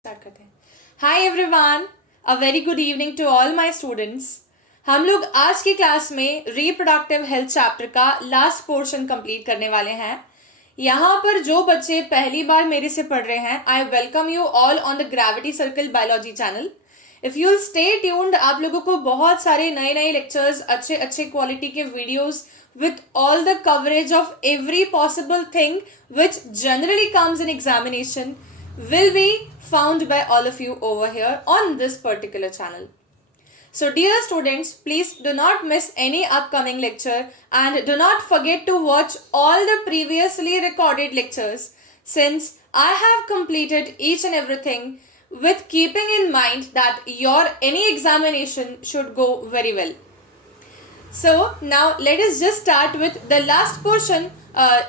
Start करते हैं। Hi everyone, a very good evening to all my students. हम लोग आज की क्लास में रिप्रोडक्टिव हेल्थ चैप्टर का लास्ट पोर्शन कंप्लीट करने वाले हैं। यहाँ पर जो बच्चे पहली बार मेरे से पढ़ रहे हैं, I welcome you all on the gravity circle biology channel. If you stay tuned, आप लोगों को बहुत सारे नए नए लेक्चर्स, अच्छे अच्छे क्वालिटी के videos with all the coverage of every possible thing which generally comes in examination will be found by all of you over here on this particular channel. So dear students, please do not miss any upcoming lecture and do not forget to watch all the previously recorded lectures, since I have completed each and everything with keeping in mind that your any examination should go very well. So now let us just start with the last portion.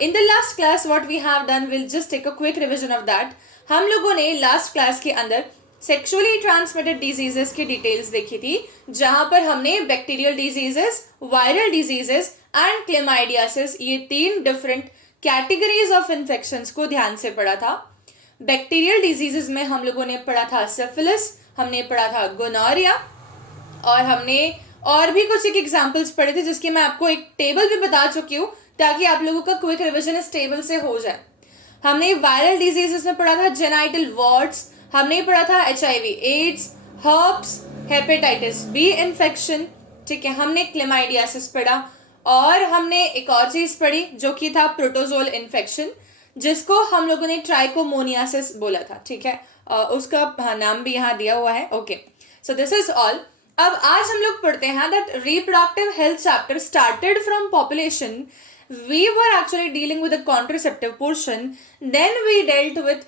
In the last class what we have done, we'll just take a quick revision of that. हम लोगों ने last class के अंदर sexually transmitted diseases की details देखी थी, जहां पर हमने bacterial diseases, viral diseases and chlamydiasis, ये तीन डिफरेंट कैटेगरीज ऑफ इन्फेक्शंस को ध्यान से पढ़ा था। बैक्टीरियल डिजीजेस में हम लोगों ने पढ़ा था सिफिलिस, हमने पढ़ा था गोनोरिया, और हमने और भी कुछ एक एग्जाम्पल्स पढ़े थे जिसकी मैं आपको एक टेबल भी बता चुकी हूँ ताकि आप लोगों का क्विक रिवीजन इस टेबल से हो जाए। हमने वायरल डिजीजेस में पढ़ा था जेनाइटल वॉर्ड्स, हमने पढ़ा था HIV AIDS, herpes, hepatitis B infection, ठीक है। हमने क्लेमाइडियासिस पढ़ा और हमने एक और चीज पढ़ी जो कि था प्रोटोजोल इन्फेक्शन, जिसको हम लोगों ने ट्राइकोमोनियासिस बोला था, ठीक है। उसका नाम भी यहाँ दिया हुआ है। Okay, so this is all. अब आज हम लोग पढ़ते हैं that reproductive health chapter started from population, we were actually dealing with the contraceptive portion, then we dealt with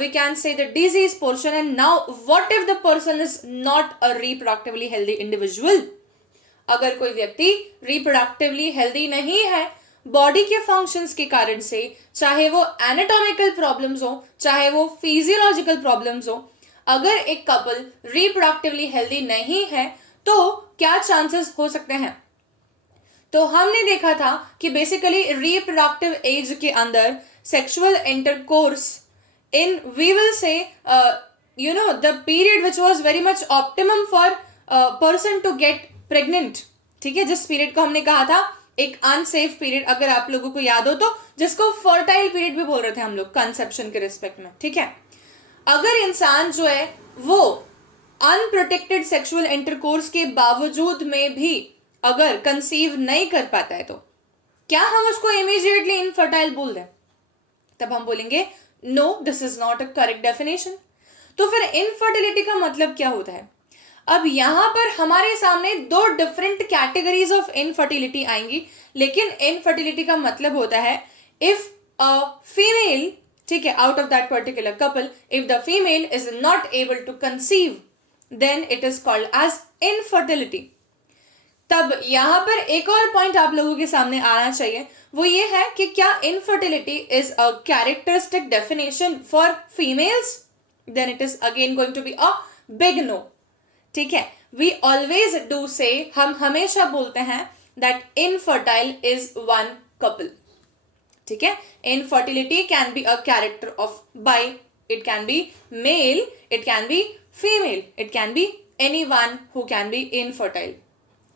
we can say the disease portion, and now what if the person is not a reproductively healthy individual? अगर कोई व्यक्ति reproductively healthy नहीं है body के functions के कारण से, चाहे वो एनाटॉमिकल प्रॉब्लम्स हो, चाहे वो फिजियोलॉजिकल प्रॉब्लम्स हो, अगर एक कपल रिप्रोडक्टिवली हेल्दी नहीं है तो क्या चांसेस हो सकते हैं? तो हमने देखा था कि बेसिकली रिप्रोडक्टिव एज के अंदर sexual intercourse in we will say the period which was very much optimum for person to get pregnant, ठीक है। जिस पीरियड को हमने कहा था एक अनसेफ पीरियड, अगर आप लोगों को याद हो तो, जिसको फर्टाइल पीरियड भी बोल रहे थे हम लोग कंसेप्शन के रिस्पेक्ट में, ठीक है। अगर इंसान जो है वो अनप्रोटेक्टेड सेक्सुअल इंटरकोर्स के बावजूद में भी अगर कंसीव नहीं कर पाता है तो क्या हम उसको इमीडिएटली इनफर्टाइल बोल दें? तब हम बोलेंगे no, this is not a correct definition. तो फिर इनफर्टिलिटी का मतलब क्या होता है? अब यहां पर हमारे सामने दो डिफरेंट कैटेगरीज ऑफ इनफर्टिलिटी आएंगी, लेकिन इनफर्टिलिटी का मतलब होता है इफ अ फीमेल, ठीक है, out of that particular couple, if the female is not able to conceive, then it is called as infertility. तब यहां पर एक और पॉइंट आप लोगों के सामने आना चाहिए, वो ये है कि क्या infertility is a characteristic definition for females? Then it is again going to be a big no, ठीक है। वी ऑलवेज डू से, हम हमेशा बोलते हैं that infertile is one couple, ठीक है। Infertility can be a character of by, it can be male, it can be female, it can be anyone who can be infertile,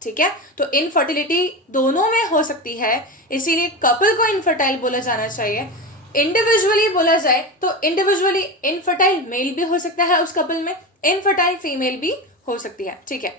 ठीक है। तो इनफर्टिलिटी दोनों में हो सकती है, इसीलिए कपल को इनफर्टाइल बोला जाना चाहिए। इंडिविजुअली बोला जाए तो इंडिविजुअली इनफर्टाइल मेल भी हो सकता है उस कपल में, इनफर्टाइल फीमेल भी हो सकती है, ठीक है।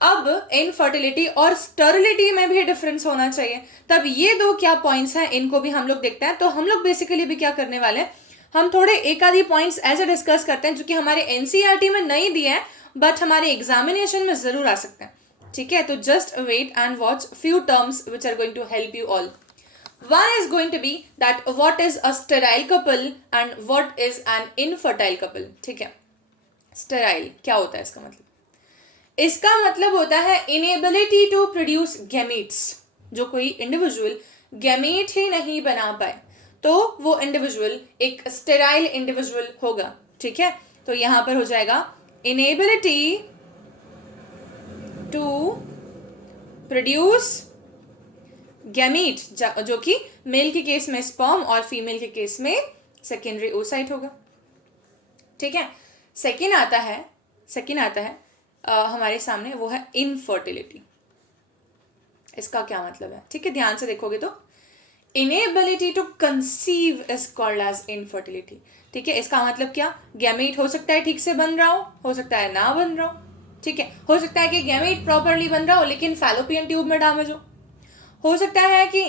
अब इनफर्टिलिटी और स्टरिलिटी में भी डिफरेंस होना चाहिए। तब ये दो क्या पॉइंट्स हैं, इनको भी हम लोग देखते हैं। तो हम लोग बेसिकली भी क्या करने वाले हैं, हम थोड़े एक आधी पॉइंट्स ऐसे डिस्कस करते हैं जो कि हमारे एनसीईआरटी में नहीं दिए हैं बट हमारे एग्जामिनेशन में जरूर आ सकते हैं, ठीक है। तो just wait and watch few terms which are going to help you all. One is going to be that what is a sterile couple and what is an infertile couple, ठीक है। Sterile क्या होता है इसका मतलब? इसका मतलब होता है इनेबिलिटी टू प्रोड्यूस गैमीट्स। जो कोई इंडिविजुअल गैमीट ही नहीं बना पाए तो वो इंडिविजुअल एक स्टेराइल इंडिविजुअल होगा, ठीक है। तो यहां पर हो जाएगा इनेबिलिटी टू प्रोड्यूस गैमीट, जो कि मेल के केस में स्पर्म और फीमेल के केस में सेकेंडरी ओसाइट होगा, ठीक है। सेकेंड आता है हमारे सामने, वो है इनफर्टिलिटी। इसका क्या मतलब है, ठीक है, ध्यान से देखोगे तो inability to conceive is called as infertility. ठीक है, इसका मतलब क्या, गैमेट हो सकता है ठीक से बन रहा हो सकता है ना बन रहा हो। ठीक है, हो सकता है कि गैमेट प्रॉपरली बन रहा हो लेकिन फैलोपियन ट्यूब में डैमेज हो सकता है कि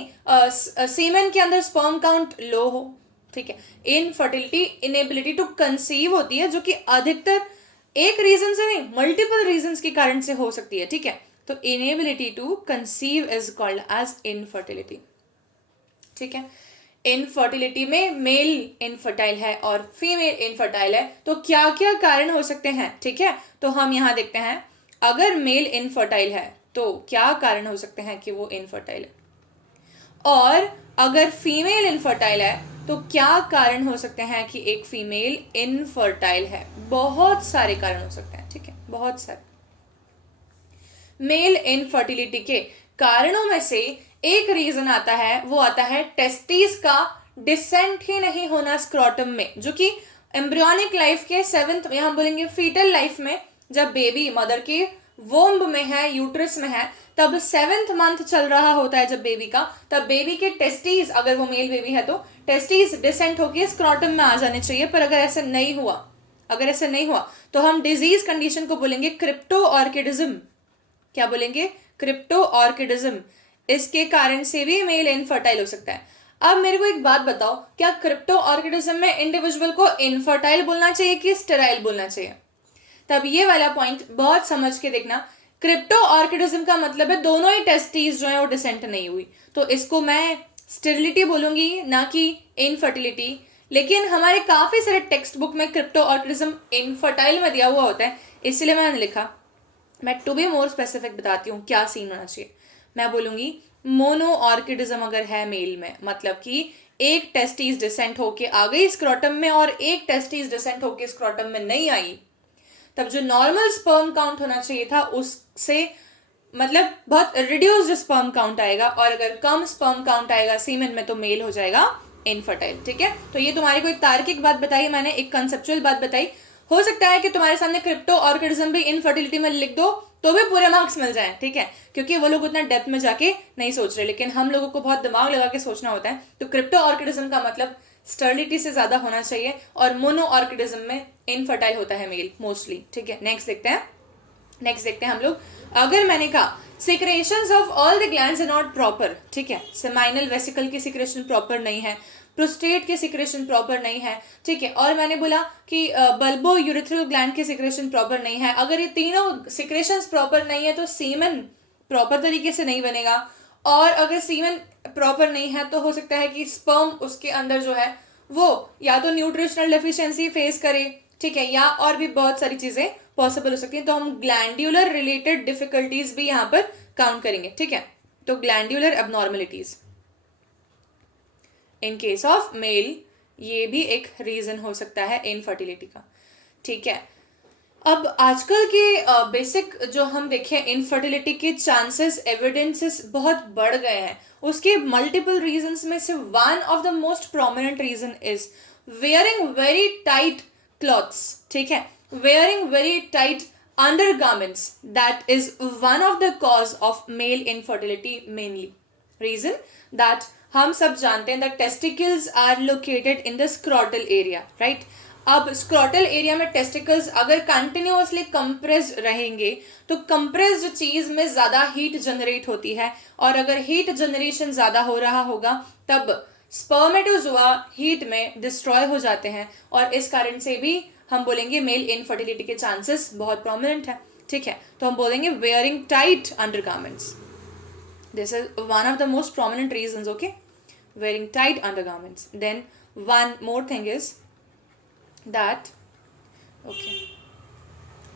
सीमेन के अंदर स्पर्म काउंट लो हो। ठीक है, इनफर्टिलिटी इनेबिलिटी टू कंसीव होती है, जो कि अधिकतर एक रीजन से नहीं, मल्टीपल रीजंस के कारण से हो सकती है। ठीक है, तो inability to conceive is called as infertility. ठीक है, इनफर्टिलिटी में मेल इनफर्टाइल है और फीमेल इनफर्टाइल है, तो क्या क्या कारण हो सकते हैं। ठीक है, तो हम यहाँ देखते हैं, अगर मेल इनफर्टाइल है तो क्या कारण हो सकते हैं कि वो इनफर्टाइल है, और अगर फीमेल इनफर्टाइल है तो क्या कारण हो सकते हैं कि एक फीमेल इनफर्टाइल है। बहुत सारे कारण हो सकते हैं। ठीक है, बहुत सारे। मेल इनफर्टिलिटी के कारणों में से एक रीजन आता है, वो आता है टेस्टिस का डिसेंट ही नहीं होना स्क्रोटम में, जो कि एम्ब्रियोनिक लाइफ के 7th में, हम बोलेंगे फीटल लाइफ में, जब बेबी मदर के वोम्ब में है, यूट्रस में है, तब 7th मंथ चल रहा होता है जब बेबी का, तब बेबी के टेस्टिस, अगर वो मेल बेबी है तो टेस्टिस डिसेंट होकर स्क्रोटम में आ जाने चाहिए। पर अगर ऐसा नहीं हुआ तो हम डिजीज कंडीशन को बोलेंगे क्रिप्टो ऑर्किडिज्म। क्या बोलेंगे, क्रिप्टो ऑर्किडिज्म। इसके कारण से भी मेल इनफर्टाइल हो सकता है। अब मेरे को एक बात बताओ, क्या क्रिप्टो ऑर्किडिज्म में इंडिविजुअल को इनफर्टाइल बोलना चाहिए कि स्टेराइल बोलना चाहिए। तब ये वाला पॉइंट बहुत समझ के देखना। क्रिप्टो ऑर्किडिज्म का मतलब है दोनों ही टेस्टिस जो है वो डिसेंट नहीं हुई, तो इसको मैं स्टेरिलिटी बोलूंगी, ना कि इनफर्टिलिटी। लेकिन हमारे काफी सारे टेक्स्ट बुक में क्रिप्टो ऑर्किडिज्म इनफर्टाइल में दिया हुआ होता है, इसलिए मैंने लिखा। मैं टू बी मोर स्पेसिफिक बताती हूँ क्या सीन होना चाहिए। मैं बोलूंगी मोनो ऑर्किडिज्म अगर है मेल में, मतलब कि एक टेस्टिस डिसेंट होके आ गई स्क्रोटम में और एक टेस्टिस डिसेंट होके स्क्रोटम में नहीं आई, तब जो नॉर्मल स्पर्म काउंट होना चाहिए था उससे मतलब बहुत रिड्यूस्ड स्पर्म काउंट आएगा, और अगर कम स्पर्म काउंट आएगा सीमेन में तो मेल हो जाएगा इनफर्टाइल। ठीक है, तो ये तुम्हारे को एक तार्किक बात बताई मैंने, एक कंसेप्चुअल बात बताई। हो सकता है कि तुम्हारे सामने क्रिप्टो ऑर्किडिज्म भी इनफर्टिलिटी में लिख दो तो भी पूरे मार्क्स मिल जाए। ठीक है, क्योंकि वो लोग उतना डेप्थ में जाके नहीं सोच रहे, लेकिन हम लोगों को बहुत दिमाग लगा के सोचना होता है। तो क्रिप्टो ऑर्किडिज्म का मतलब स्टर्लिटी से ज्यादा होना चाहिए, और मोनो ऑर्किडिज्म में इनफर्टाइल होता है मेल मोस्टली। ठीक है, नेक्स्ट देखते हैं हम लोग। अगर मैंने कहा secretions of all the glands are not proper, ठीक है, सेमाइनल वेसिकल की सिक्रेशन प्रॉपर नहीं है, प्रोस्टेट के सिक्रेशन प्रॉपर नहीं है। ठीक है, और मैंने बोला कि बल्बो यूरिथ्रल ग्लैंड के सिक्रेशन प्रॉपर नहीं है। अगर ये तीनों सिक्रेशंस प्रॉपर नहीं है तो सीमेन प्रॉपर तरीके से नहीं बनेगा, और अगर सीमेन प्रॉपर नहीं है तो हो सकता है कि स्पर्म उसके अंदर जो है वो या तो न्यूट्रिशनल डेफिशिएंसी फेस करे, ठीक है, या और भी बहुत सारी चीजें पॉसिबल हो सकती हैं। तो हम ग्लैंड्यूलर रिलेटेड डिफिकल्टीज भी यहाँ पर काउंट करेंगे। ठीक है, तो glandular abnormalities in case of male, ये भी एक रीजन हो सकता है इनफर्टिलिटी का। ठीक है, अब आजकल के बेसिक जो हम देखें इनफर्टिलिटी के चांसेस, एविडेंसेस बहुत बढ़ गए हैं। उसके मल्टीपल रीजंस में से one of the most prominent reason is wearing very tight clothes. ठीक है, wearing very tight undergarments, that is one of the cause of male infertility mainly. Reason that हम सब जानते हैं that testicles are located in the scrotal area, right? अब scrotal area में testicles अगर continuously compressed रहेंगे तो कंप्रेस्ड चीज में ज्यादा हीट जनरेट होती है, और अगर हीट जनरेशन ज्यादा हो रहा होगा तब स्पर्मेटोजोआ हीट में डिस्ट्रॉय हो जाते हैं, और इस कारण से भी हम बोलेंगे मेल इनफर्टिलिटी के चांसेस बहुत प्रोमिनेंट है। ठीक है, तो हम बोलेंगे wearing tight undergarments, this is one of the most prominent reasons. Okay, wearing tight undergarments. Then one more thing is that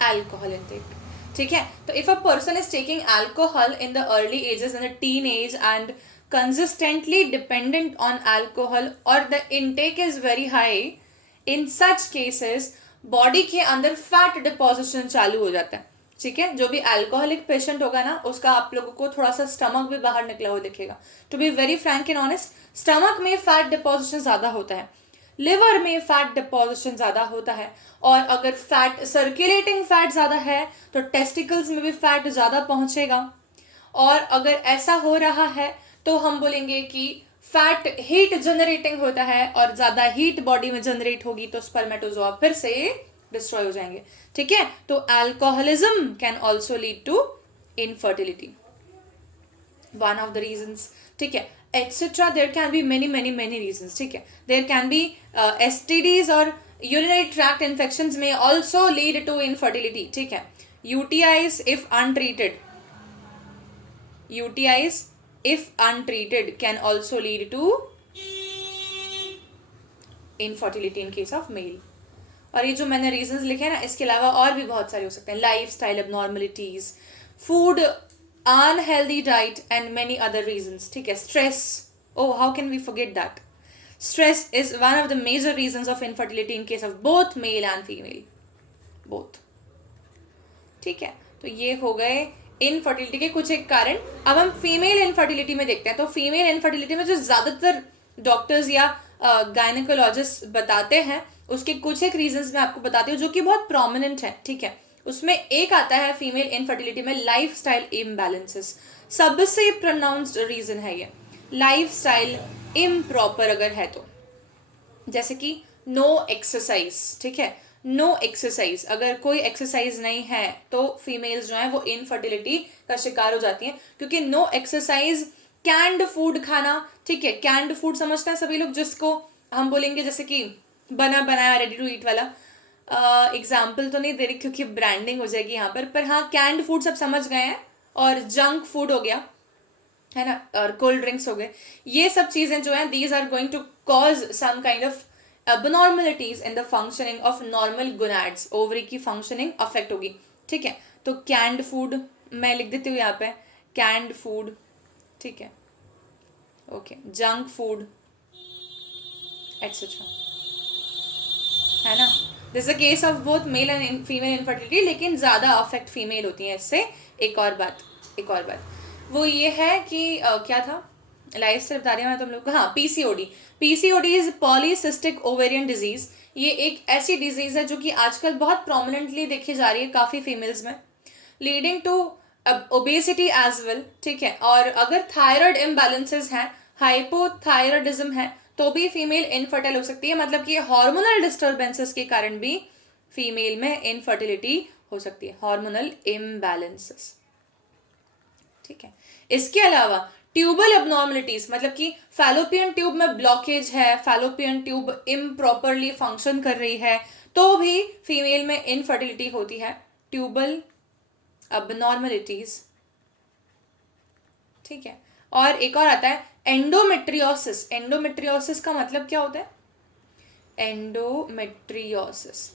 alcohol intake. ठीक है, तो if a person is taking alcohol in the early ages, in the teenage, and consistently dependent on alcohol, or the intake is very high, in such cases body के अंदर fat deposition चालू हो जाता है। ठीक है, जो भी अल्कोहलिक पेशेंट होगा ना, उसका आप लोगों को थोड़ा सा स्टमक भी बाहर निकला हुआ दिखेगा। To be very frank and honest, stomach में फैट डिपोजिशन ज्यादा होता है। लिवर में फैट डिपोजिशन ज़्यादा होता है, और अगर फैट सर्कुलेटिंग फैट ज़्यादा है तो टेस्टिकल्स में भी फैट ज़्यादा पहुंचेगा। और अगर ऐसा हो रहा है तो हम बोलेंगे कि फैट हीट जनरेटिंग होता है, और ज़्यादा हीट बॉडी में जनरेट होगी तो स्पर्मेटोजोआ फिर से डिस्ट्रॉय हो जाएंगे। ठीक है, तो alcoholism can also lead to infertility, one of the reasons. ठीक है, etcetera, there can be many reasons. ठीक है, देयर कैन बी एसटीडीज और urinary tract infections may also lead to infertility. ठीक है, UTIs if untreated, UTIs if untreated can also lead to infertility in case of male। और ये जो मैंने reasons लिखे हैं ना, इसके अलावा और भी बहुत सारे हो सकते हैं, life style abnormalities, food, unhealthy diet and many other reasons. ठीक है, stress, oh how can we forget that, stress is one of the major reasons of infertility in case of both male and female, both। ठीक है, तो ये हो गए infertility के कुछ एक कारण। अब हम फीमेल इनफर्टिलिटी में देखते हैं। तो फीमेल इनफर्टिलिटी में जो ज़्यादातर डॉक्टर्स या गायनेकोलॉजिस्ट बताते हैं, उसके कुछ एक रीजंस मैं आपको बताती हूँ जो कि बहुत प्रोमिनेंट है। ठीक है, उसमें एक आता है फीमेल इनफर्टिलिटी में लाइफ स्टाइल इम्बैलेंसेस। सबसे प्रोनाउंस्ड रीजन है ये, लाइफ स्टाइल इम्प्रॉपर अगर है तो, जैसे कि नो एक्सरसाइज। ठीक है, नो एक्सरसाइज, अगर कोई एक्सरसाइज नहीं है तो फीमेल्स जो हैं वो इनफर्टिलिटी का शिकार हो जाती हैं, क्योंकि नो एक्सरसाइज, कैंड फूड खाना। ठीक है, कैंड फूड समझते हैं सभी लोग, जिसको हम बोलेंगे जैसे कि बना बनाया रेडी टू ईट वाला। एग्जाम्पल तो नहीं दे रही क्योंकि ब्रांडिंग हो जाएगी यहाँ पर हाँ, कैंड फूड सब समझ गए हैं। और जंक फूड हो गया है ना, और कोल्ड ड्रिंक्स हो गए, ये सब चीज़ें जो हैं these are going to cause some kind of abnormalities in the functioning of normal gonads, ovary की फंक्शनिंग अफेक्ट होगी। ठीक है, तो कैंड फूड मैं लिख देती हूँ यहाँ पे, कैंड फूड। ठीक है, ओके, जंक फूड एक्सेट्रा, है ना। This a case of both male and female infertility, लेकिन ज़्यादा अफेक्ट फीमेल होती है इससे। एक और बात वो ये है कि क्या था, लाइफ स्टाइल बता रही हूँ मैं तुम लोग को। हाँ, PCOD is polycystic ovarian disease. ये एक ऐसी डिजीज है जो कि आजकल बहुत प्रोमिनेंटली देखी जा रही है काफ़ी फीमेल्स में, leading to obesity as well. ठीक है, और अगर थायराइड इम्बैलेंसेस हैं, हाइपोथायराइडिज्म है, तो भी फीमेल इनफर्टाइल हो सकती है। मतलब कि हार्मोनल डिस्टर्बेंसेस के कारण भी फीमेल में इनफर्टिलिटी हो सकती है, हार्मोनल इम्बैलेंसेस। ठीक है, इसके अलावा ट्यूबल एबनॉर्मलिटीज, मतलब कि फैलोपियन ट्यूब में ब्लॉकेज है, फैलोपियन ट्यूब इम्प्रॉपरली फंक्शन कर रही है, तो भी फीमेल में इनफर्टिलिटी होती है, ट्यूबल एबनॉर्मलिटीज। ठीक है, और एक और आता है एंडोमेट्रियोसिस। एंडोमेट्रियोसिस का मतलब क्या होता है? एंडोमेट्रियोसिस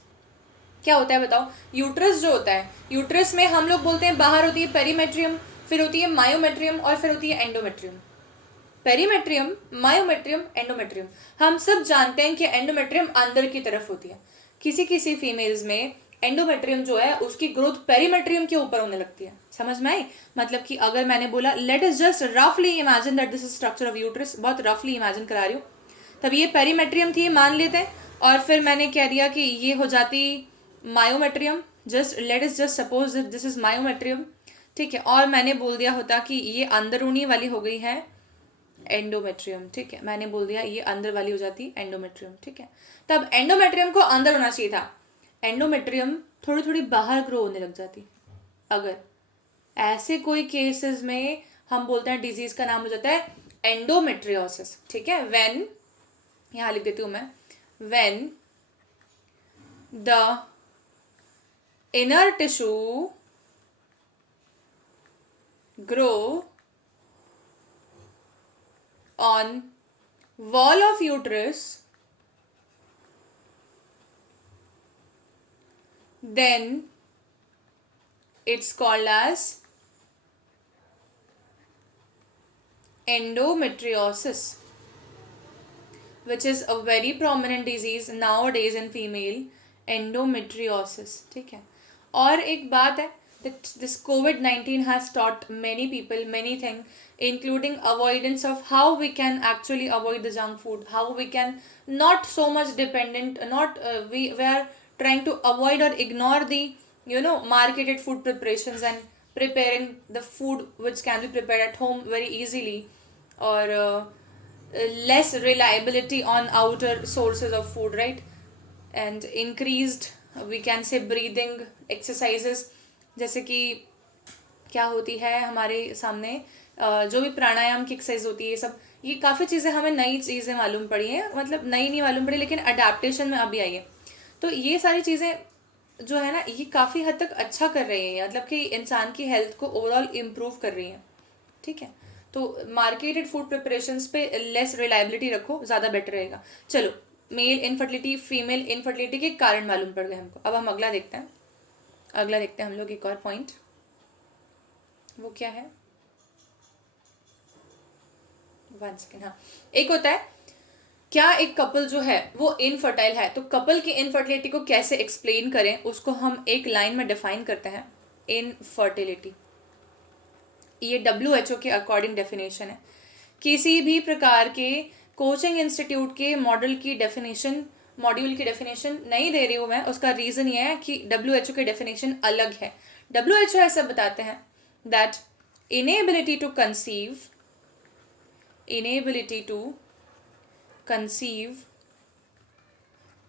क्या होता है बताओ? यूट्रस जो होता है, यूट्रस में हम लोग बोलते हैं बाहर होती है पेरीमेट्रियम, फिर होती है मायोमेट्रियम, और फिर होती है एंडोमेट्रियम। Perimetrium, myometrium, endometrium. हम सब जानते हैं कि एंडोमेट्रियम अंदर की तरफ होती है। किसी किसी फीमेल्स में एंडोमेट्रियम जो है उसकी ग्रोथ पेरीमेट्रियम के ऊपर होने लगती है। समझ में आई? मतलब कि अगर मैंने बोला लेट अस जस्ट रफली imagine that this is structure of uterus, बहुत रफली इमेजिन करा रही हूँ, तब ये पेरीमेट्रियम थी मान लेते हैं, और फिर मैंने कह दिया कि ये हो जाती myometrium, just let us just suppose this is myometrium. ठीक है, और मैंने बोल दिया होता कि ये अंदरूनी वाली हो गई है एंडोमेट्रियम। ठीक है, मैंने बोल दिया ये अंदर वाली हो जाती एंडोमेट्रियम। ठीक है, तब एंडोमेट्रियम को अंदर होना चाहिए था, एंडोमेट्रियम थोड़ी थोड़ी बाहर ग्रो होने लग जाती। अगर ऐसे कोई केसेस में हम बोलते हैं डिजीज का नाम हो जाता है एंडोमेट्रियोसिस। ठीक है, व्हेन, यहाँ लिख देती हूँ मैं, when the inner tissue grow on wall of uterus, then it's called as endometriosis, which is a very prominent disease nowadays in female, endometriosis। ठीक है, और एक बात है, that this COVID-19 has taught many people many things, including avoidance of how we can actually avoid the junk food, how we can not so much dependent, not we are trying to avoid or ignore the marketed food preparations and preparing the food which can be prepared at home very easily, or less reliability on outer sources of food, right? And increased, we can say, breathing exercises, जैसे कि क्या होती है हमारे सामने, जो भी प्राणायाम की एक्सरसाइज होती है, ये सब, ये काफ़ी चीज़ें हमें नई चीज़ें मालूम पड़ी हैं, मतलब नई नहीं मालूम पड़ी लेकिन अडेप्टेशन में अभी आई है। तो ये सारी चीज़ें जो है ना, ये काफ़ी हद तक अच्छा कर रही हैं, मतलब कि इंसान की हेल्थ को ओवरऑल इम्प्रूव कर रही हैं। ठीक है, तो मार्केटेड फूड प्रिपरेशंस पे लेस रिलायबिलिटी रखो, ज़्यादा बेटर रहेगा। चलो, मेल इनफर्टिलिटी फीमेल इनफर्टिलिटी के कारण मालूम पड़ गए हमको। अब हम अगला देखते हैं, हम लोग एक और पॉइंट, वो क्या है, 1 सेकेंड। हाँ, एक होता है क्या एक कपल जो है वो इनफर्टाइल है, तो कपल की इनफर्टिलिटी को कैसे एक्सप्लेन करें, उसको हम एक लाइन में डिफाइन करते हैं। इनफर्टिलिटी, ये WHO के अकॉर्डिंग डेफिनेशन है। किसी भी प्रकार के कोचिंग इंस्टीट्यूट के मॉड्यूल की डेफिनेशन नहीं दे रही हूँ मैं, उसका रीज़न ये है कि WHO के डेफिनेशन अलग है। WHO ऐसा बताते हैं दैट इनेबिलिटी टू कंसीव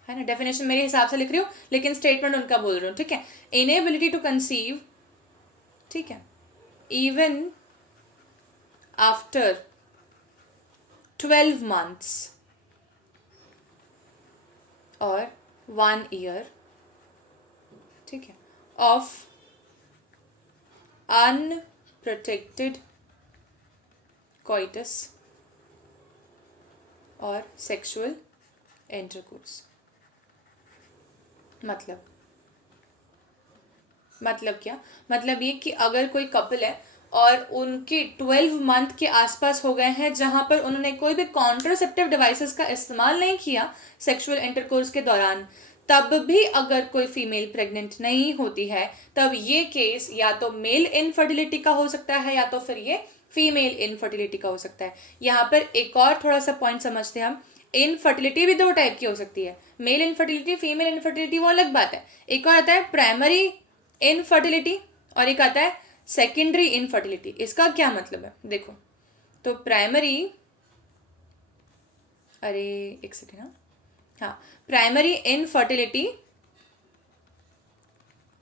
है ना, डेफिनेशन मेरे हिसाब से लिख रही हूँ लेकिन स्टेटमेंट उनका बोल रही हूँ, ठीक है। इनेबिलिटी टू कंसीव, ठीक है, इवन आफ्टर 12 months और 1 year, ठीक है, ऑफ अनप्रोटेक्टेड coitus और सेक्सुअल इंटरकोर्स। मतलब क्या, मतलब ये कि अगर कोई कपल है और उनके 12 मंथ के आसपास हो गए हैं जहां पर उन्होंने कोई भी कॉन्ट्रासेप्टिव डिवाइसेस का इस्तेमाल नहीं किया सेक्सुअल इंटरकोर्स के दौरान, तब भी अगर कोई फीमेल प्रेग्नेंट नहीं होती है, तब ये केस या तो मेल इनफर्टिलिटी का हो सकता है या तो फिर ये फीमेल इनफर्टिलिटी का हो सकता है। यहाँ पर एक और थोड़ा सा पॉइंट समझते हैं हम। इनफर्टिलिटी भी 2 टाइप की हो सकती है, मेल इनफर्टिलिटी, फीमेल इनफर्टिलिटी, वो अलग बात है। एक और आता है प्राइमरी इनफर्टिलिटी और एक आता है सेकेंडरी इनफर्टिलिटी। इसका क्या मतलब है, देखो, तो प्राइमरी, अरे एक सेकेंड, हाँ, प्राइमरी इनफर्टिलिटी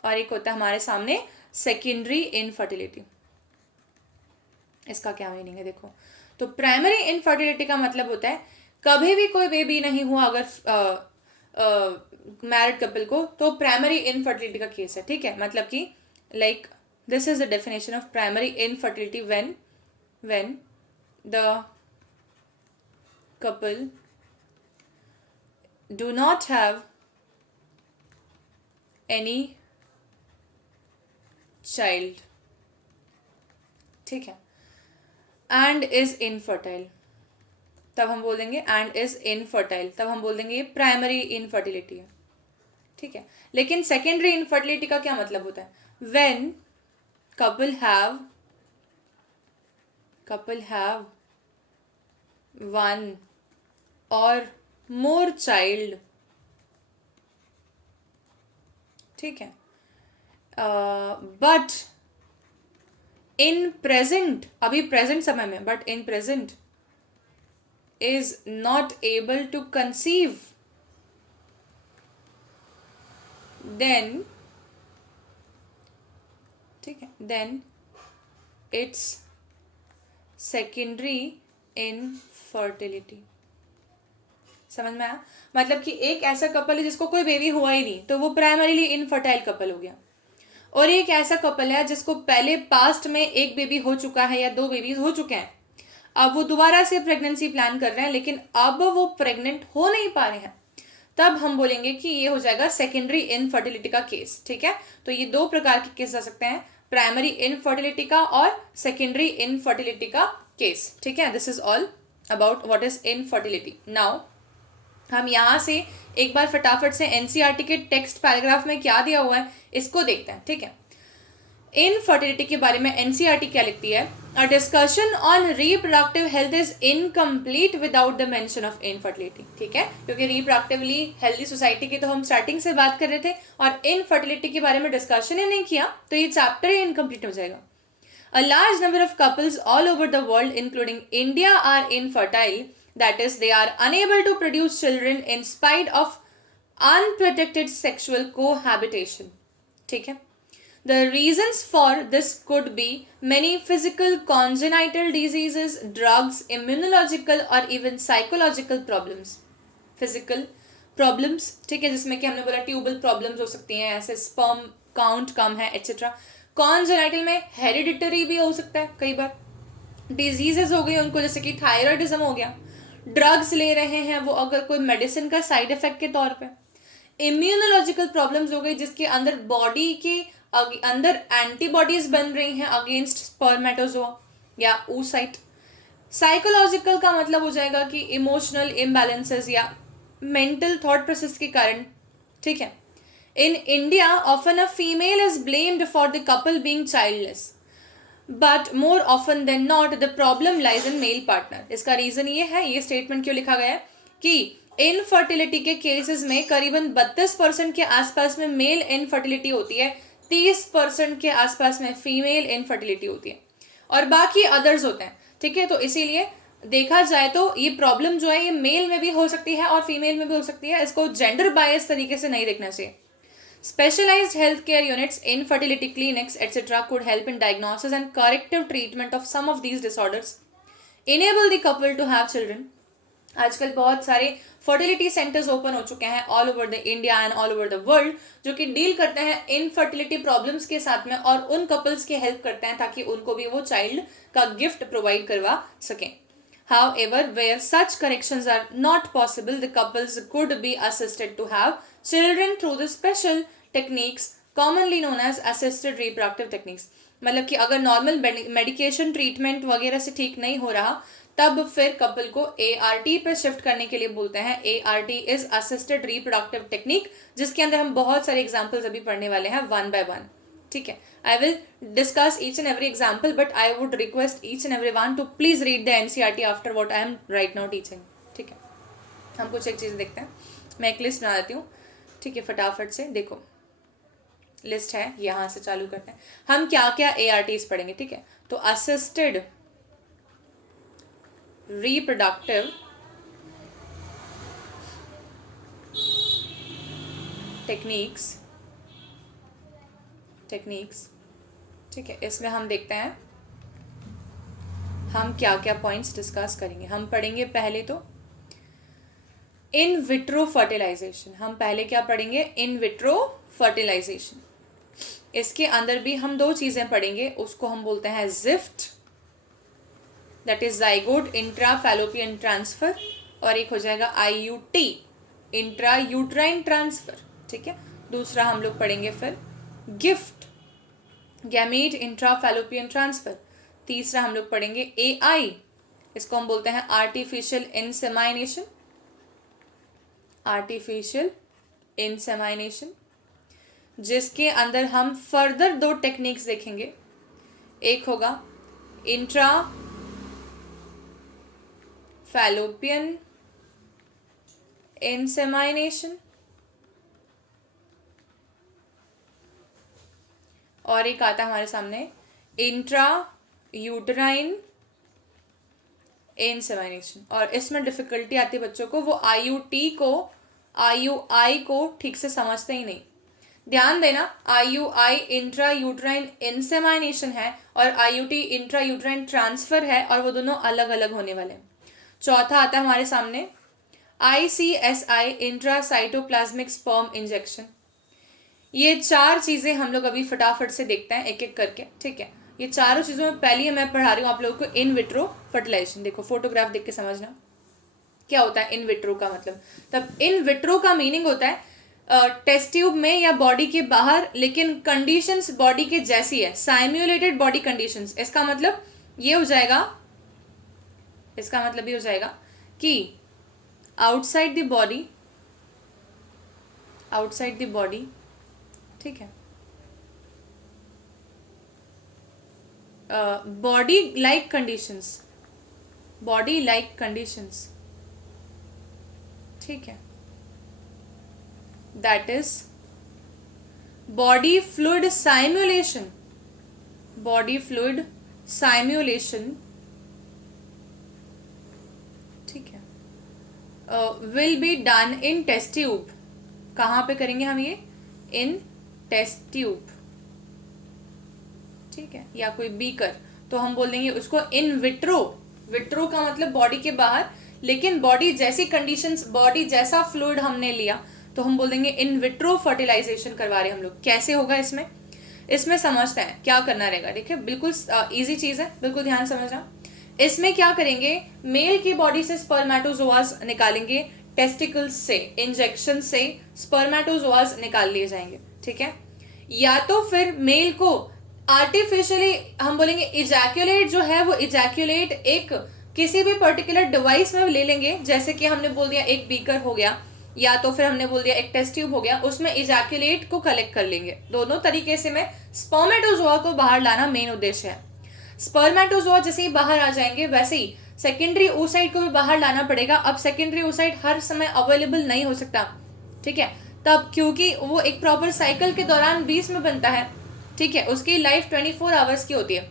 और एक होता है हमारे सामने सेकेंडरी इनफर्टिलिटी। इसका क्या मीनिंग है, देखो, तो प्राइमरी इनफर्टिलिटी का मतलब होता है कभी भी कोई बेबी नहीं हुआ अगर मैरिड कपल को, तो प्राइमरी इनफर्टिलिटी का केस है, ठीक है। मतलब कि like this is the definition of primary infertility when the couple do not have any child, ठीक है, and is infertile, तब हम बोल देंगे and is infertile, तब हम बोल देंगे ये प्राइमरी इनफर्टिलिटी है, ठीक है। लेकिन सेकेंडरी इनफर्टिलिटी का क्या मतलब होता है, when couple have one or more child, ठीक है, बट इन प्रेजेंट, अभी प्रेजेंट समय में, but in present is not able to conceive, then, ठीक है, देन इट्स सेकेंडरी इनफर्टिलिटी। समझ में आया, मतलब कि एक ऐसा कपल है जिसको कोई बेबी हुआ ही नहीं, तो वो प्राइमरीली इनफर्टाइल कपल हो गया। और एक ऐसा कपल है जिसको पहले पास्ट में एक बेबी हो चुका है या 2 बेबीज हो चुके हैं, अब वो दोबारा से प्रेगनेंसी प्लान कर रहे हैं लेकिन अब वो प्रेग्नेंट हो नहीं पा रहे हैं, तब हम बोलेंगे कि ये हो जाएगा सेकेंडरी इनफर्टिलिटी का केस, ठीक है। तो ये 2 प्रकार के केस आ सकते हैं, प्राइमरी इनफर्टिलिटी का और सेकेंडरी इनफर्टिलिटी का केस, ठीक है। This is all about what is infertility. Now हम यहाँ से एक बार फटाफट से एनसीईआरटी के टेक्स्ट पैराग्राफ में क्या दिया हुआ है इसको देखते हैं, ठीक है। इनफर्टिलिटी के बारे में एनसीईआरटी क्या लिखती है? A discussion on reproductive health is incomplete without the mention of infertility. ठीक है, क्योंकि रिप्रोडक्टिवली हेल्दी सोसाइटी की तो हम स्टार्टिंग से बात कर रहे थे और इनफर्टिलिटी के बारे में डिस्कशन ही नहीं किया तो ये चैप्टर ही इनकम्प्लीट हो जाएगा। A large number of couples all over the world, including India, are infertile. That is, they are unable to produce children in spite of unprotected sexual cohabitation. ठीक है, the reasons for this could be many physical congenital diseases, drugs, immunological or even psychological problems. Physical problems, ठीक है, जिसमें कि हमने बोला tubal problems हो सकती हैं, ऐसे स्पर्म काउंट कम है एक्सेट्रा। कॉन्जेनाइटल में हेरिडिटरी भी हो सकता है कई बार, डिजीजेस हो गई उनको, जैसे कि थायराइडिज्म हो गया, ड्रग्स ले रहे हैं वो अगर कोई मेडिसिन का साइड इफेक्ट के तौर पे, इम्यूनोलॉजिकल प्रॉब्लम्स हो गई जिसके अंदर बॉडी के अंदर एंटीबॉडीज बन रही हैं अगेंस्ट स्पर्मेटोजोआ या oocyte। साइकोलॉजिकल का मतलब हो जाएगा कि इमोशनल इम्बैलेंसेस या मेंटल थॉट प्रोसेस के कारण। ठीक है, in India often a female is blamed for the couple being childless, but more often than not the problem lies in male partner। इसका रीजन ये है, ये स्टेटमेंट क्यों लिखा गया है कि इनफर्टिलिटी के केसेस में करीबन 32% के आसपास में मेल इनफर्टिलिटी होती है, 30% के आसपास में फीमेल इनफर्टिलिटी होती है और बाकी अदर्स होते हैं। ठीक है, तो इसीलिए देखा जाए तो ये प्रॉब्लम जो है ये मेल में भी हो सकती है और फीमेल में भी हो सकती है, इसको जेंडर बायस तरीके से नहीं देखना चाहिए। Specialized healthcare units, infertility clinics, etc. could help in diagnosis and corrective treatment of some of these disorders. Enable the couple to have children. आजकल बहुत सारे फर्टिलिटी सेंटर्स ओपन हो चुके हैं all over the India and all over the world, जो कि deal करते हैं इनफर्टिलिटी प्रॉब्लम्स के साथ में और उन कपल्स की हेल्प करते हैं ताकि उनको भी वो चाइल्ड का गिफ्ट प्रोवाइड करवा सकें। However, where such corrections are not possible, the couples could be assisted to have children through the special techniques commonly known as assisted reproductive techniques। मतलब कि अगर नॉर्मल मेडिकेशन ट्रीटमेंट वगैरह से ठीक नहीं हो रहा तब फिर कपल को ART पे शिफ्ट करने के लिए बोलते हैं। ART is assisted reproductive technique, जिसके अंदर हम बहुत सारे एग्जाम्पल्स अभी पढ़ने वाले हैं वन बाय वन। ठीक है, I will discuss each and every example, but I would request each and every one two please read the NCERT after what I am right now teaching. ठीक है, हम कुछ एक चीज़ देखते हैं, मैं एक लिस्ट बना देती हूँ। ठीक है, फटाफट से देखो, लिस्ट है, यहाँ से चालू करते हैं। हम क्या क्या ARTs पढ़ेंगे। ठीक है, तो असिस्टेड रिप्रोडक्टिव टेक्निक्स। ठीक है, इसमें हम देखते हैं हम क्या क्या पॉइंट्स डिस्कस करेंगे। हम पढ़ेंगे पहले तो इन विट्रो फर्टिलाइजेशन। हम पहले क्या पढ़ेंगे? In vitro fertilization. इसके अंदर भी हम दो चीज़ें पढ़ेंगे, उसको हम बोलते हैं gift, that is zygote intra fallopian transfer, और एक हो जाएगा IUT, इंट्रा यूट्राइन ट्रांसफर। ठीक है, दूसरा हम लोग पढ़ेंगे फिर gift, gamete intra fallopian transfer. तीसरा हम लोग पढ़ेंगे AI, इसको हम बोलते हैं आर्टिफिशियल इंसेमाइनेशन, जिसके अंदर हम फर्दर दो टेक्निक्स देखेंगे। एक होगा इंट्रा फैलोपियन इंसेमाइनेशन और एक आता है हमारे सामने इंट्रा यूटराइन इंसेमाइनेशन। और इसमें डिफिकल्टी आती है बच्चों को, वो IUI को ठीक से समझते ही नहीं। ध्यान देना, IUI इंट्रा यूट्राइन इंसेमाइनेशन है और IUT इंट्रा यूट्राइन ट्रांसफर है, और वो दोनों अलग अलग होने वाले हैं। चौथा आता है हमारे सामने ICSI intra cytoplasmic sperm injection. ये चार चीज़ें हम लोग अभी फटाफट से देखते हैं एक एक करके। ठीक है, ये चारों चीज़ों में पहली मैं पढ़ा रही हूँ आप लोगों को इन विट्रो फर्टिलाइजेशन। देखो फोटोग्राफ देख के समझना क्या होता है इन विट्रो का मतलब। तब इन विट्रो का मीनिंग होता है टेस्ट ट्यूब में या बॉडी के बाहर, लेकिन कंडीशंस बॉडी के जैसी है, साइम्युलेटेड बॉडी कंडीशंस। इसका मतलब ये हो जाएगा कि आउटसाइड द बॉडी, ठीक है, body like conditions, body like conditions, ठीक है, that is body fluid simulation, body fluid simulation, ठीक है, will be done in test tube. कहाँ पे करेंगे हम ये? इन टेस्ट ट्यूब, ठीक है, या कोई बीकर, तो हम बोल देंगे उसको इन विट्रो। विट्रो का मतलब बॉडी के बाहर, लेकिन बॉडी जैसी कंडीशंस, बॉडी जैसा फ्लूइड हमने लिया, तो हम बोल देंगे इन विट्रो फर्टिलाइजेशन करवा रहे हम लोग। कैसे होगा इसमें? इसमें समझते हैं क्या करना रहेगा। देखिए बिल्कुल इजी चीज है, बिल्कुल ध्यान समझना। इसमें क्या करेंगे, मेल की बॉडी से स्पर्मेटोजोआज निकालेंगे, टेस्टिकल्स से, इंजेक्शन से स्पर्मेटोजोआज निकाल लिए जाएंगे, ठीक है। या तो फिर मेल को आर्टिफिशियली हम बोलेंगे इजैक्यूलेट, जो है वो इजैक्यूलेट एक किसी भी पर्टिकुलर डिवाइस में ले लेंगे, जैसे कि हमने बोल दिया एक बीकर हो गया, या तो फिर हमने बोल दिया एक टेस्ट ट्यूब हो गया, उसमें इजैक्यूलेट को कलेक्ट कर लेंगे। दोनों तरीके से में स्पर्मेटोजोआ को बाहर लाना मेन उद्देश्य है। स्पर्मेटोजोआ जैसे ही बाहर आ जाएंगे, वैसे ही सेकेंडरी oocyte को भी बाहर लाना पड़ेगा। अब सेकेंडरी oocyte हर समय अवेलेबल नहीं हो सकता, ठीक है, तब क्योंकि वो एक प्रॉपर साइकिल के दौरान बीच में बनता है, ठीक है, उसकी लाइफ 24 आवर्स की होती है।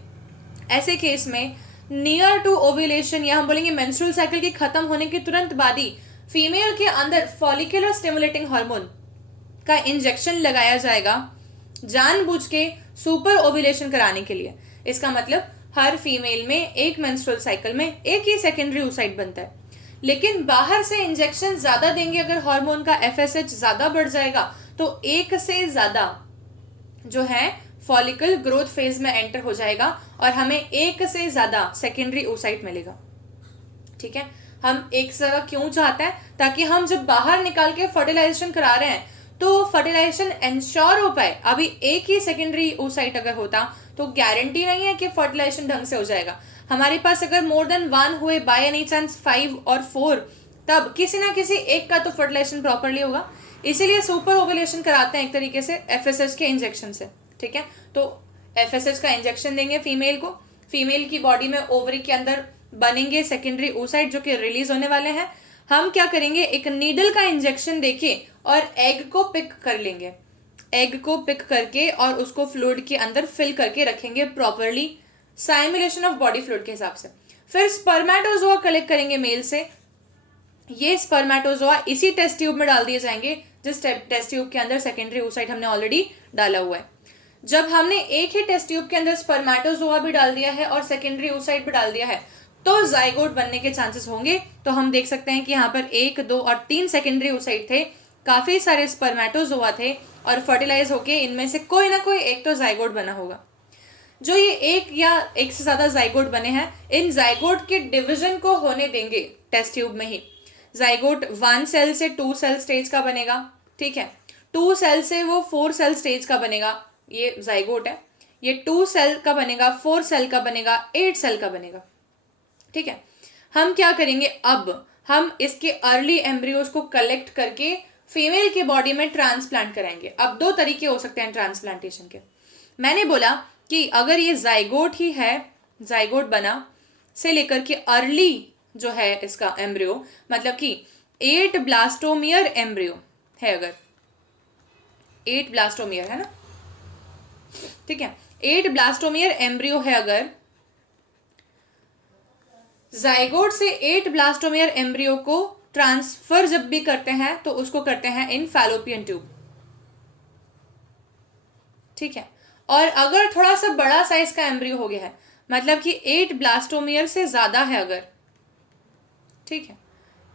ऐसे केस में नियर टू ओव्यूलेशन, या हम बोलेंगे मेंस्ट्रुअल साइकिल के खत्म होने के तुरंत बाद ही फीमेल के अंदर फॉलिकुलर स्टिमुलेटिंग हार्मोन का इंजेक्शन लगाया जाएगा, जानबूझ के सुपर ओव्यूलेशन कराने के लिए। इसका मतलब हर फीमेल में एक मेंस्ट्रुअल साइकिल में एक ही सेकेंडरी oocyte बनता है, लेकिन बाहर से इंजेक्शन ज्यादा देंगे, अगर हार्मोन का FSH ज्यादा बढ़ जाएगा तो एक से ज्यादा जो है फॉलिकल ग्रोथ फेज में एंटर हो जाएगा और हमें एक से ज्यादा सेकेंडरी oocyte मिलेगा, ठीक है। हम एक से ज्यादा क्यों चाहते हैं? ताकि हम जब बाहर निकाल के फर्टिलाइजेशन करा रहे हैं तो फर्टिलाइजेशन इंश्योर हो पाए। अभी एक ही सेकेंडरी oocyte अगर होता तो गारंटी नहीं है कि फर्टिलाइजेशन ढंग से हो जाएगा। हमारे पास अगर मोर देन 1 हुए, बाय एनी चांस 5 और 4, तब किसी ना किसी एक का तो फर्टिलाइजेशन प्रॉपरली होगा। इसीलिए सुपर ओवुलेशन कराते हैं एक तरीके से FSH के इंजेक्शन से, ठीक है। तो FSH का इंजेक्शन देंगे फीमेल को, फीमेल की बॉडी में ओवरी के अंदर बनेंगे सेकेंडरी oocyte जो कि रिलीज होने वाले हैं। हम क्या करेंगे, एक नीडल का इंजेक्शन देके और एग को पिक कर लेंगे, एग को पिक करके और उसको फ्लूइड के अंदर फिल करके रखेंगे properly, simulation of body fluid के हिसाब से। फिर स्पर्मेटोजोआ कलेक्ट करेंगे मेल से, ये स्पर्मेटोजोआ इसी टेस्ट ट्यूब में डाल दिए जाएंगे जिस टेस्ट ट्यूब के अंदर सेकेंडरी oocyte हमने ऑलरेडी डाला हुआ है। जब हमने एक ही टेस्ट ट्यूब के अंदर स्पर्मेटोजोआ भी डाल दिया है और सेकेंडरी oocyte भी डाल दिया है, तो जाइगोट बनने के चांसेस होंगे। तो हम देख सकते हैं कि यहाँ पर 1, 2 और 3 सेकेंडरी oocyte थे, काफी सारे स्पर्मेटोजोआ थे और फर्टिलाइज होके इनमें से कोई ना कोई एक तो जाइगोट बना होगा। जो ये एक या एक से ज्यादा जाइगोट बने हैं, इन जाइगोट के डिवीजन को होने देंगे टेस्ट ट्यूब में ही। जाइगोट 1 सेल से 2 सेल स्टेज का बनेगा, ठीक है, 2 सेल से वो 4 सेल स्टेज का बनेगा, ये जाइगोट है। ये 2 सेल का बनेगा, 4 सेल का बनेगा, 8 सेल का बनेगा, ठीक है। हम क्या करेंगे, अब हम इसके अर्ली एम्ब्रियोज को कलेक्ट करके फीमेल के बॉडी में ट्रांसप्लांट कराएंगे। अब 2 तरीके हो सकते हैं ट्रांसप्लांटेशन के। मैंने बोला कि अगर ये जाइगोट ही है, जाइगोट बना से लेकर के अर्ली जो है इसका एम्ब्रियो, मतलब कि 8 ब्लास्टोमियर एम्ब्रियो है, अगर 8 ब्लास्टोमियर है ना, ठीक है, 8 ब्लास्टोमियर एम्ब्रियो है, अगर जाइगोट से 8 ब्लास्टोमियर एम्ब्रियो को ट्रांसफर जब भी करते हैं तो उसको करते हैं इन फैलोपियन ट्यूब, ठीक है। और अगर थोड़ा सा बड़ा साइज का एम्ब्रियो हो गया है, मतलब कि 8 ब्लास्टोमियर से ज्यादा है अगर, ठीक है,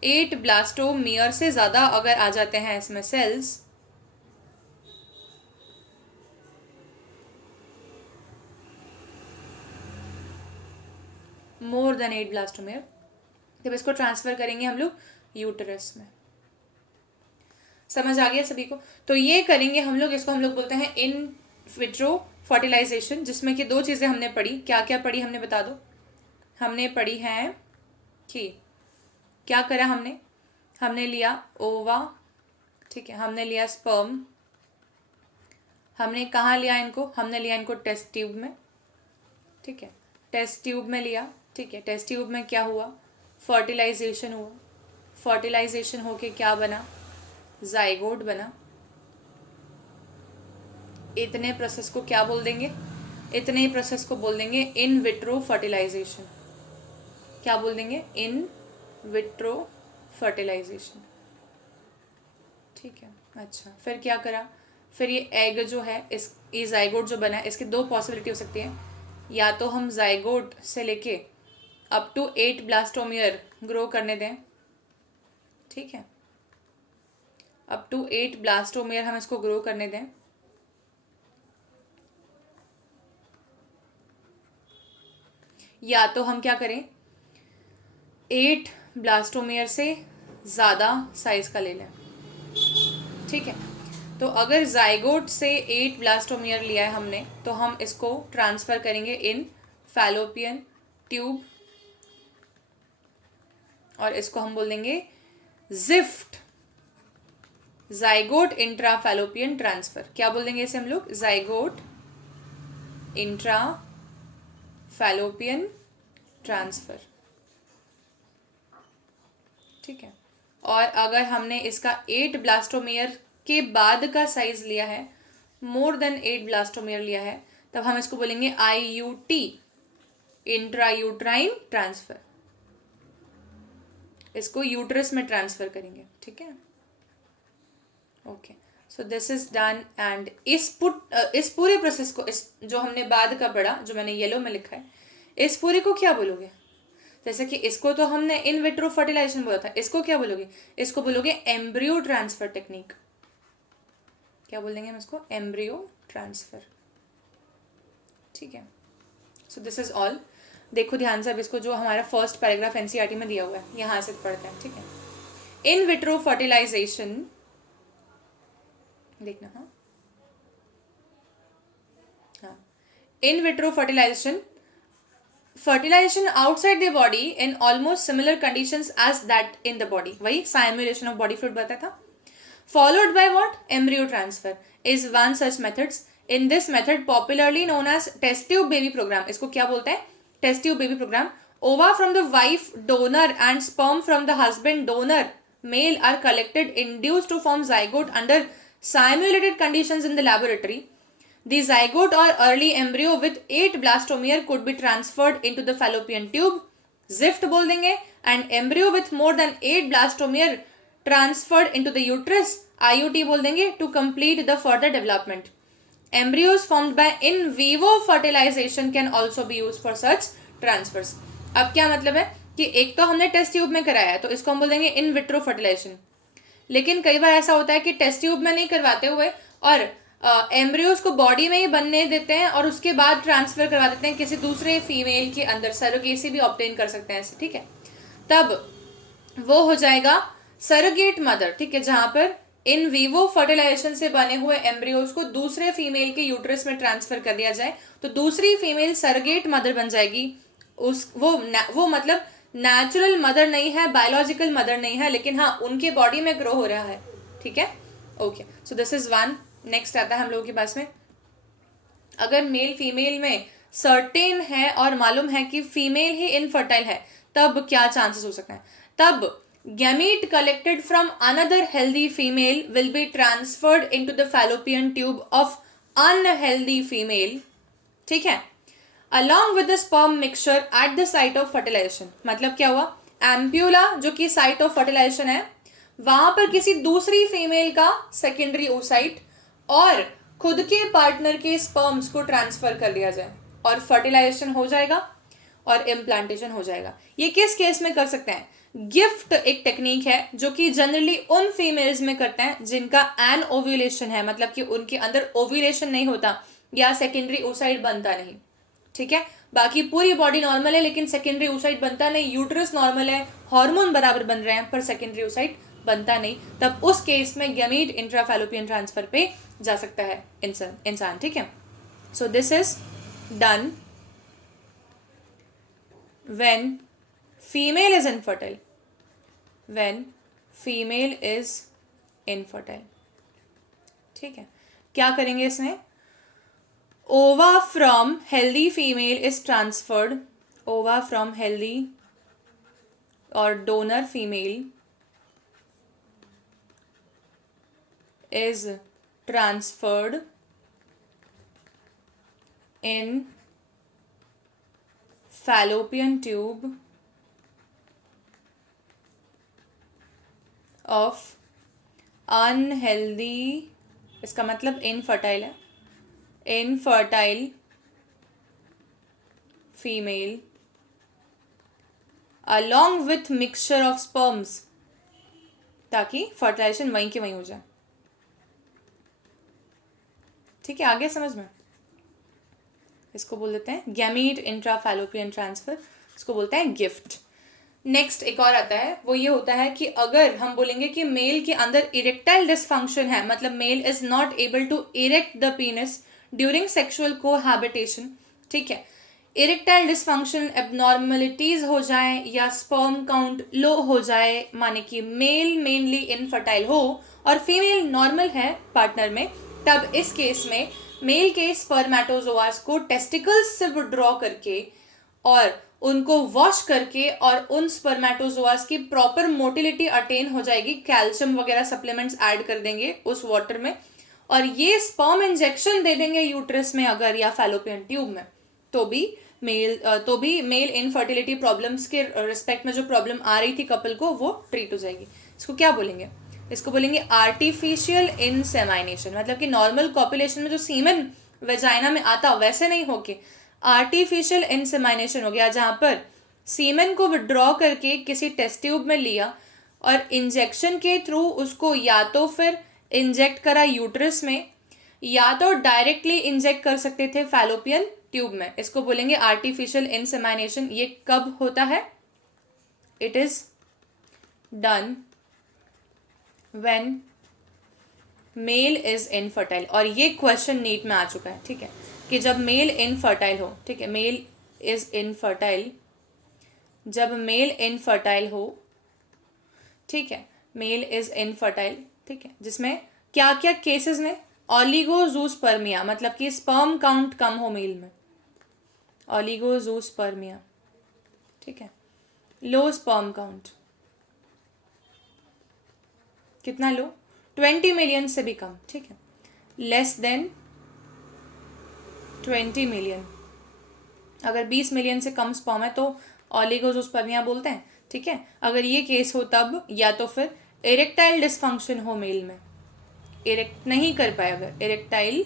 8 ब्लास्टोमियर से ज्यादा अगर आ जाते हैं इसमें सेल्स, मोर देन 8 ब्लास्टोमियर, जब इसको ट्रांसफर करेंगे हम लोग यूटरस में। समझ आ गया सभी को? तो ये करेंगे हम लोग, इसको हम लोग बोलते हैं इन विट्रो फर्टिलाइजेशन, जिसमें कि 2 चीज़ें हमने पढ़ी। क्या क्या पढ़ी हमने बता दो? हमने पढ़ी है कि क्या करा हमने, हमने लिया ओवा, ठीक है, हमने लिया स्पर्म, हमने कहाँ लिया इनको, हमने लिया इनको टेस्ट ट्यूब में, ठीक है, टेस्ट ट्यूब में लिया, ठीक है, टेस्ट ट्यूब में क्या हुआ, फर्टिलाइजेशन हुआ, फर्टिलाइजेशन होके क्या बना, जाइगोट बना। इतने प्रोसेस को क्या बोल देंगे, इतने ही प्रोसेस को बोल देंगे इन विट्रो फर्टिलाइजेशन। क्या बोल देंगे, इन विट्रो फर्टिलाइजेशन, ठीक है। अच्छा, फिर क्या करा, फिर ये एग जो है, इस ये जाइगोट जो बना है, इसकी दो पॉसिबिलिटी हो सकती है, या तो हम जाइगोट से लेके अप टू 8 ब्लास्टोमियर ग्रो करने दें, ठीक है, अप टू 8 ब्लास्टोमियर हम इसको ग्रो करने दें, या तो हम क्या करें, 8 ब्लास्टोमियर से ज़्यादा साइज का ले लें, ठीक है। तो अगर जाइगोट से 8 ब्लास्टोमियर लिया है हमने, तो हम इसको ट्रांसफ़र करेंगे इन फैलोपियन ट्यूब, और इसको हम बोल देंगे gift, zygote intra fallopian transfer. क्या बोल देंगे इसे हम लोग, जाइगोट इंट्रा फैलोपियन ट्रांसफर, ठीक है। और अगर हमने इसका 8 ब्लास्टोमियर के बाद का साइज लिया है, मोर देन 8 ब्लास्टोमियर लिया है, तब हम इसको बोलेंगे IUT, इंट्रा यूट्राइन ट्रांसफर। इसको यूट्रस में ट्रांसफर करेंगे, ठीक है। Okay, so this is done. And इस पूरे प्रोसेस को, इस जो हमने बाद का पढ़ा, जो मैंने येलो में लिखा है, इस पूरे को क्या बोलोगे, जैसे कि इसको तो हमने इन विट्रो फर्टिलाइजेशन बोला था, इसको क्या बोलोगे, इसको बोलोगे एम्ब्रियो ट्रांसफर टेक्निक। क्या बोल देंगे हम इसको, एम्ब्रियो ट्रांसफर, ठीक है। सो दिस इज ऑल। देखो ध्यान से अब इसको, जो हमारा फर्स्ट पैराग्राफ एनसीईआरटी में दिया हुआ है, यहाँ से पढ़ते हैं, ठीक है। इन विट्रो फर्टिलाइजेशन, देखना, हाँ, in vitro fertilization, fertilization outside the body in almost similar conditions as that in the body, वही simulation of body fluid बताया था, followed by what, embryo transfer is one such methods. In this method popularly known as test tube baby program, इसको क्या बोलते हैं, test tube baby program, ova from the wife donor and sperm from the husband donor male are collected, induced to form zygote under simulated conditions in the laboratory. The zygote or early embryo with 8 blastomere could be transferred into the fallopian tube, zift बोल देंगे, and embryo with more than 8 blastomere transferred into the uterus, IUT बोल देंगे, to complete the further development. Embryos formed by in vivo fertilization can also be used for such transfers. अब क्या मतलब है कि एक तो हमने टेस्ट ट्यूब में कराया है, तो इसको हम बोल देंगे इन विट्रो फर्टिलाइजेशन, लेकिन कई बार ऐसा होता है कि टेस्ट ट्यूब में नहीं करवाते हुए और एम्ब्रियोज को बॉडी में ही बनने देते हैं और उसके बाद ट्रांसफर करवा देते हैं किसी दूसरे फीमेल के अंदर, सरोगेसी भी ऑब्टेन कर सकते हैं ऐसे, ठीक है। तब वो हो जाएगा सरोगेट मदर, ठीक है, जहां पर इन वीवो फर्टिलाइजेशन से बने हुए एम्ब्रियोज को दूसरे फीमेल के यूट्रस में ट्रांसफर कर दिया जाए, तो दूसरी फीमेल सरोगेट मदर बन जाएगी। वो मतलब नेचुरल मदर नहीं है, बायोलॉजिकल मदर नहीं है, लेकिन हाँ उनके बॉडी में ग्रो हो रहा है, ठीक है। Okay, so this is one. Next आता है हम लोगों के पास में, अगर मेल फीमेल में सर्टेन है और मालूम है कि फीमेल ही इनफर्टाइल है, तब क्या चांसेस हो सकते हैं, तब gamete collected from another healthy female will be transferred into the fallopian tube of unhealthy female, ठीक है, along with the sperm mixture at the site of fertilization. मतलब क्या हुआ, एम्प्यूला जो कि साइट ऑफ फर्टिलाइजेशन है, वहां पर किसी दूसरी फीमेल का सेकेंडरी oocyte और खुद के पार्टनर के स्पर्म्स को ट्रांसफर कर लिया जाए और फर्टिलाइजेशन हो जाएगा और इम्प्लांटेशन हो जाएगा। ये किस केस में कर सकते हैं, गिफ्ट एक टेक्निक है जो कि जनरली उन फीमेल्स में करते हैं जिनका एन ओव्यूलेशन है, मतलब कि उनके अंदर ओव्यूलेशन नहीं होता या सेकेंडरी oocyte बनता नहीं, ठीक है। बाकी पूरी बॉडी नॉर्मल है लेकिन सेकेंडरी oocyte बनता नहीं, यूट्रस नॉर्मल है, हार्मोन बराबर बन रहे हैं पर सेकेंडरी oocyte बनता नहीं, तब उस केस में गैमीट इंट्राफैलोपियन ट्रांसफर पे जा सकता है इंसान, ठीक है। सो this is done when female is infertile, when female is infertile, ठीक है। क्या करेंगे इसमें, ओवा from healthy female is transferred ova from healthy or donor female is transferred in fallopian tube of unhealthy, इसका मतलब इनफर्टाइल है, infertile female along with mixture of sperms, ताकि फर्टिलाइजेशन वहीं के वहीं हो जाए। ठीक है, आगे समझ में। इसको बोल देते हैं गैमीट इंट्राफैलोपियन ट्रांसफर, इसको बोलते हैं गिफ्ट। नेक्स्ट एक और आता है, वो ये होता है कि अगर हम बोलेंगे कि मेल के अंदर इरेक्टाइल डिसफंक्शन है, मतलब male is not able to erect the penis during sexual cohabitation. ठीक है, इरेक्टाइल डिसफंक्शन एबनॉर्मलिटीज हो जाए या स्पर्म काउंट लो हो जाए, माने कि मेल मेनली इनफर्टाइल हो और फीमेल नॉर्मल है पार्टनर में, तब इस केस में मेल के स्पर्मेटोजोआस को टेस्टिकल्स से विड्रॉ करके और उनको वॉश करके और उन स्पर्मेटोजोआस की प्रॉपर मोटिलिटी अटेन हो जाएगी, कैल्शियम वगैरह सप्लीमेंट्स ऐड कर देंगे उस वाटर में और ये स्पर्म इंजेक्शन दे देंगे यूट्रस में अगर या फैलोपियन ट्यूब में, तो भी मेल इनफर्टिलिटी प्रॉब्लम्स के रिस्पेक्ट में जो प्रॉब्लम आ रही थी कपल को वो ट्रीट हो जाएगी। इसको क्या बोलेंगे? इसको बोलेंगे आर्टिफिशियल इंसेमाइनेशन, मतलब कि नॉर्मल कॉपुलेशन में जो सीमेन वेजाइना में आता वैसे नहीं होके आर्टिफिशियल इंसेमाइनेशन हो गया, जहाँ पर सीमेन को विड्रॉ करके किसी टेस्ट ट्यूब में लिया और इंजेक्शन के थ्रू उसको या तो फिर इंजेक्ट करा यूट्रस में या तो डायरेक्टली इंजेक्ट कर सकते थे फैलोपियन ट्यूब में। इसको बोलेंगे आर्टिफिशियल इंसेमाइनेशन। ये कब होता है? It is done when mail is infertile. और ये क्वेश्चन नीट में आ चुका है, ठीक है, कि जब मेल इनफर्टाइल हो, ठीक है, मेल इज इनफर्टाइल, जब मेल इनफर्टाइल हो, ठीक है, मेल इज इनफर्टाइल, ठीक है, जिसमें क्या क्या केसेस में? ऑलिगोजूस्पर्मिया, मतलब कि स्पर्म काउंट कम हो मेल में, ऑलिगोजूस्पर्मिया, ठीक है, लो स्पर्म काउंट, कितना लो? 20 मिलियन से भी कम, ठीक है, लेस देन 20 मिलियन। अगर 20 मिलियन से कम स्पर्म है तो ऑलिगोजूस्पर्मिया बोलते हैं, ठीक है। अगर ये केस हो तब, या तो फिर इरेक्टाइल डिसफंक्शन हो मेल में, इरेक्ट नहीं कर पाए, अगर इरेक्टाइल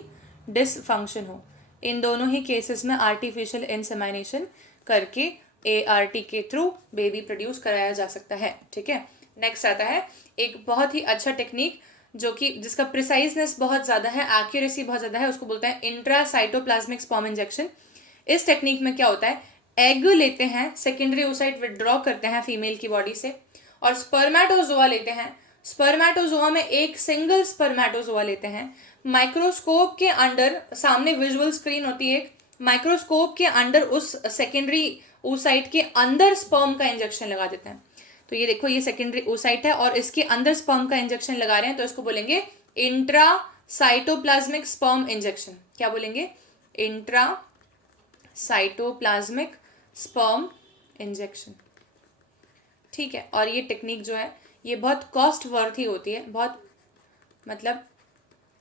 डिसफंक्शन हो, इन दोनों ही केसेस में आर्टिफिशियल इंसेमाइनेशन करके ART के थ्रू बेबी प्रोड्यूस कराया जा सकता है, ठीक है। नेक्स्ट आता है एक बहुत ही अच्छा टेक्निक जो कि जिसका प्रिसाइजनेस बहुत ज़्यादा है, एक्यूरेसी बहुत ज़्यादा है, उसको बोलते हैं इंट्रासाइटोप्लाज्मिक स्पर्म इंजेक्शन। इस टेक्निक में क्या होता है? एग लेते हैं, सेकेंडरी oocyte विड्रॉ करते हैं फीमेल की बॉडी से और स्पर्मेटोजोआ लेते हैं। स्पर्मेटोजोआ में एक सिंगल स्पर्मेटोजोआ लेते हैं, माइक्रोस्कोप के अंडर, सामने विजुअल स्क्रीन होती है, एक माइक्रोस्कोप के अंडर उस सेकेंडरी oocyte के अंदर स्पर्म का इंजेक्शन लगा देते हैं। तो ये देखो, ये सेकेंडरी oocyte है और इसके अंदर स्पर्म का इंजेक्शन लगा रहे हैं, तो इसको बोलेंगे इंट्रासाइटोप्लाज्मिक स्पर्म इंजेक्शन। क्या बोलेंगे? इंट्रासाइटोप्लाज्मिक स्पर्म इंजेक्शन, ठीक है। और ये टेक्निक जो है ये बहुत कॉस्ट वर्थी होती है, बहुत मतलब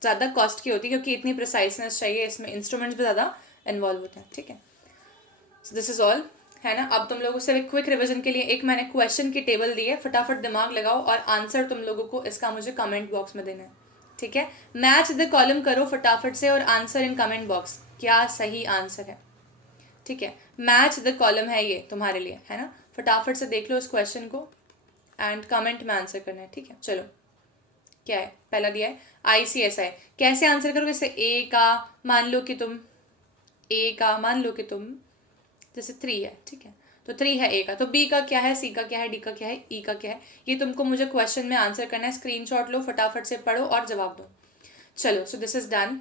ज़्यादा कॉस्ट की होती है क्योंकि इतनी प्रिसाइजनेस चाहिए, इसमें इंस्ट्रूमेंट्स भी ज़्यादा इन्वॉल्व होते हैं, ठीक है। सो दिस इज ऑल, है ना। अब तुम लोगों से क्विक रिवीजन के लिए एक मैंने क्वेश्चन की टेबल दी है, फटाफट दिमाग लगाओ और आंसर तुम लोगों को इसका मुझे कमेंट बॉक्स में देना है, ठीक है। मैच द कॉलम करो फटाफट से और आंसर इन कमेंट बॉक्स, क्या सही आंसर है, ठीक है। मैच द कॉलम है ये तुम्हारे लिए, है ना। फटाफट से देख लो इस क्वेश्चन को एंड कमेंट में आंसर करना है, ठीक है। चलो, क्या है? पहला दिया है ICSI, कैसे आंसर करोगे? जैसे A का मान लो कि तुम जैसे 3 है, ठीक है, तो 3 है A का, तो B का क्या है, C का क्या है, D का क्या है, E का क्या है, ये तुमको मुझे क्वेश्चन में आंसर करना है। स्क्रीनशॉट लो, फटाफट से पढ़ो और जवाब दो। चलो, so this is done,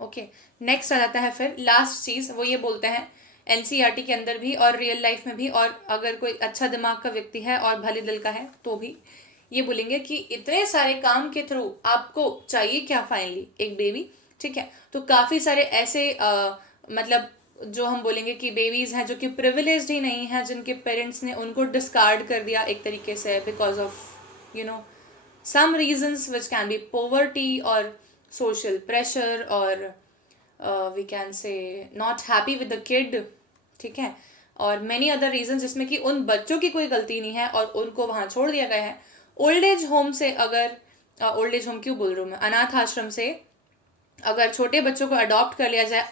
okay. Next आ जाता है फिर लास्ट चीज़, वो ये बोलते हैं NCERT के अंदर भी और रियल लाइफ में भी, और अगर कोई अच्छा दिमाग का व्यक्ति है और भले दिल का है तो भी ये बोलेंगे कि इतने सारे काम के थ्रू आपको चाहिए क्या? फाइनली एक बेबी, ठीक है। तो काफ़ी सारे ऐसे मतलब जो हम बोलेंगे कि बेबीज़ हैं जो कि प्रिविलेज्ड ही नहीं हैं, जिनके पेरेंट्स ने उनको डिस्कार्ड कर दिया एक तरीके से because of some reasons which can be poverty or social pressure or we can say not happy with the kid, ठीक है, और many other reasons जिसमें कि उन बच्चों की कोई गलती नहीं है और उनको वहाँ छोड़ दिया गया है। ओल्ड एज होम से अगर ओल्ड एज होम क्यों बोल रही हूँ मैं, अनाथ आश्रम से अगर छोटे बच्चों को अडॉप्ट कर लिया जाए,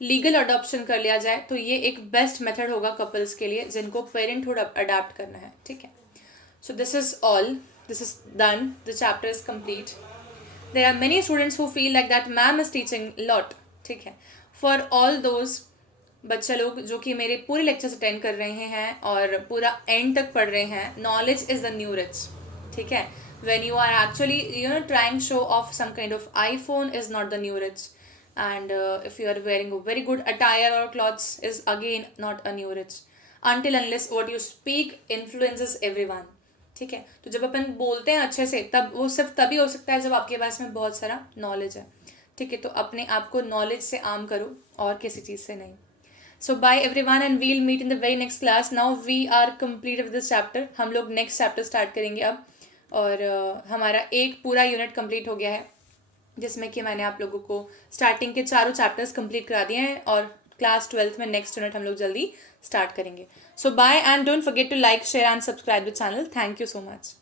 लीगल अडॉप्शन कर लिया जाए, तो ये एक बेस्ट मेथड होगा कपल्स के लिए जिनको पेरेंटहुड अडाप्ट करना है, ठीक है। So this is all. This is done. The chapter is complete. There are many students who feel like that ma'am is teaching lot. ठीक है. For all those बच्चे लोग जो कि मेरे पूरे लेक्चर्स अटेंड कर रहे हैं और पूरा एंड तक पढ़ रहे हैं, knowledge is the new rich, ठीक है। when you are actually trying show off some kind of iPhone is not the new rich, and if you are wearing a very good attire or clothes is again not a new rich, until unless what you speak influences everyone, ठीक है। तो जब अपन बोलते हैं अच्छे से, तब वो सिर्फ तभी हो सकता है जब आपके पास में बहुत सारा नॉलेज है, ठीक है। तो अपने आप को नॉलेज से आर्म करो और किसी चीज़ से नहीं। So bye everyone and we'll meet in the very next class. Now we are complete with this chapter. हम लोग नेक्स्ट चैप्टर स्टार्ट करेंगे अब, और हमारा एक पूरा यूनिट कंप्लीट हो गया है जिसमें कि मैंने आप लोगों को स्टार्टिंग के चारों चैप्टर्स कंप्लीट करा दिए हैं, और क्लास 12th में नेक्स्ट यूनिट हम लोग जल्दी स्टार्ट करेंगे। So bye and don't forget to like, share and subscribe the channel. Thank you so much.